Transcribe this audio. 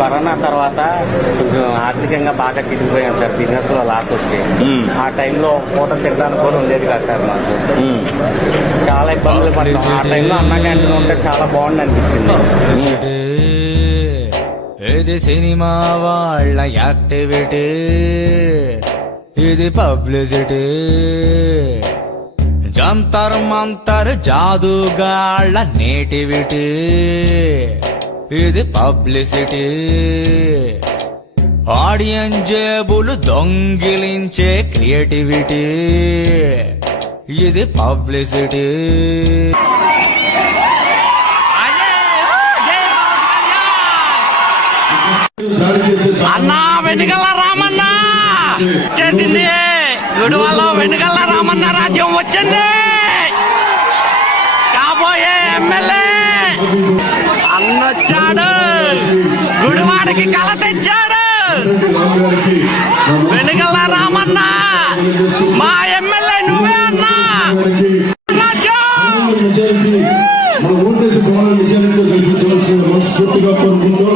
Corona తర్వాత కొంచెం ఆర్థికంగా బాగా చితికిపోయాం సార్. బిజినెస్లో లాస్ వచ్చి. ఆ టైంలో పూట తినడానికి కూడా ఉండేది కాదు సార్ మాకు. చాలా ఇబ్బందులు పడ్డాం. ఆ టైంలో అన్న క్యాంటీన్ ఉంటే చాలా బాగుంది అనిపించింది. ఇది సినిమా వాళ్ళ యాక్టివిటీ. ఇది పబ్లిసిటీ. జంతర్ మంతర్ జాదుగాళ్ళ నేటివిటీ. ఇది పబ్లిసిటీ. ఆడియన్ జేబులు దొంగిలించే క్రియేటివిటీ. ఇది పబ్లిసిటీ. అన్నా వెనుకల రామన్న. చేసింది విడువల వెనుకల రామన్న రాజ్యం వచ్చింది. కాబోయే ఎమ్మెల్యే. అన్నొచ్చాడు గుడివాడికి కల తెచ్చాడు. వెనుకల రామన్న మా ఎమ్మెల్యే నువ్వే అన్నా. మన ఓటేసి గెలిపించవలసిన మనస్ఫూర్తిగా కోరుకుంటూ